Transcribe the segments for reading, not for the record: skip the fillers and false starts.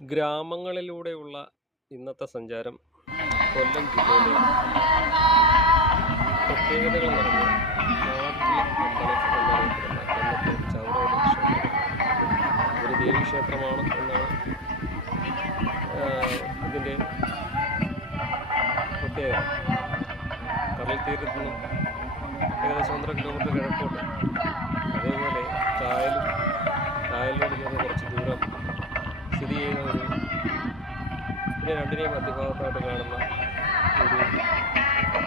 ഗ്രാമങ്ങളിലൂടെയുള്ള ഇന്നത്തെ സഞ്ചാരം കൊല്ലം ജില്ലയിലെ പ്രത്യേകതകൾ നിറഞ്ഞ നാട്ടിലെ അമ്പലം എന്നറിയപ്പെടുന്ന കൊല്ലത്തെ ചൗറയിലെ ക്ഷേത്രം ഒരു ദേവീക്ഷേത്രമാണ് എന്നാണ് ഇതിൻ്റെ പ്രത്യേകത. കടൽ തീരത്തു നിന്നും ഏകദേശം 1.5 കിലോമീറ്റർ കിഴക്കോട്ട്, അതേപോലെ കായലിനോട് ചേർന്ന് കുറച്ച് ദൂരം സ്ഥിതി ചെയ്യുന്ന ഇതിനെ രണ്ടിനെയും മധ്യഭാഗത്തായിട്ട് കാണുന്ന ഒരു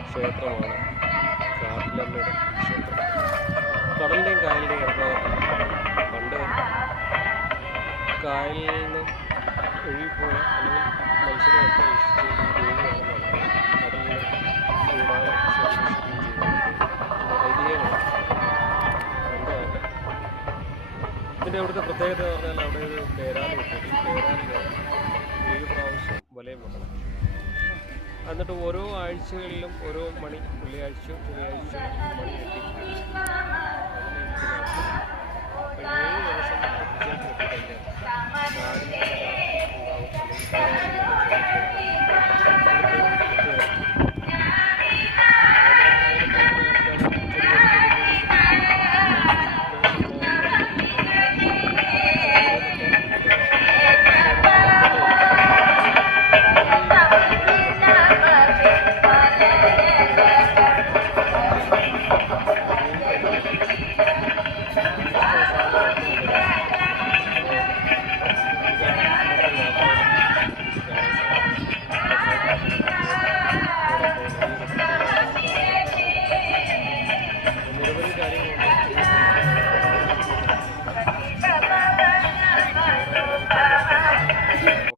ക്ഷേത്രമാണ് കാട്ടിലമ്മയുടെ ക്ഷേത്രം. കടലിൻ്റെയും കായലിൻ്റെയും ഇടഭാഗത്താണ്. പണ്ട് കായലിൽ നിന്ന് ഒഴുകിപ്പോയ അല്ലെങ്കിൽ മനുഷ്യരെ ഒറ്റ ദേവിയാണെന്നാണ് കടലിൽ കൂടാതെ സംരക്ഷിക്കുകയും ചെയ്യുന്നത് ഐതിഹ്യമാണ്. എന്താകട്ടെ, ഇതിൻ്റെ അവിടുത്തെ പ്രത്യേകത എന്ന് പറഞ്ഞാൽ അവിടെ ഒരു പേരാല് കിട്ടും. ഈ പേരാലിന് 7 പ്രാവശ്യം വലയം വെക്കണം. എന്നിട്ട് ഓരോ ആഴ്ചകളിലും ഓരോ മണി, വെള്ളിയാഴ്ചയോ ശനിയാഴ്ചയോ മണി കെട്ടി 7 ദിവസം കെട്ടിക്കഴിഞ്ഞാൽ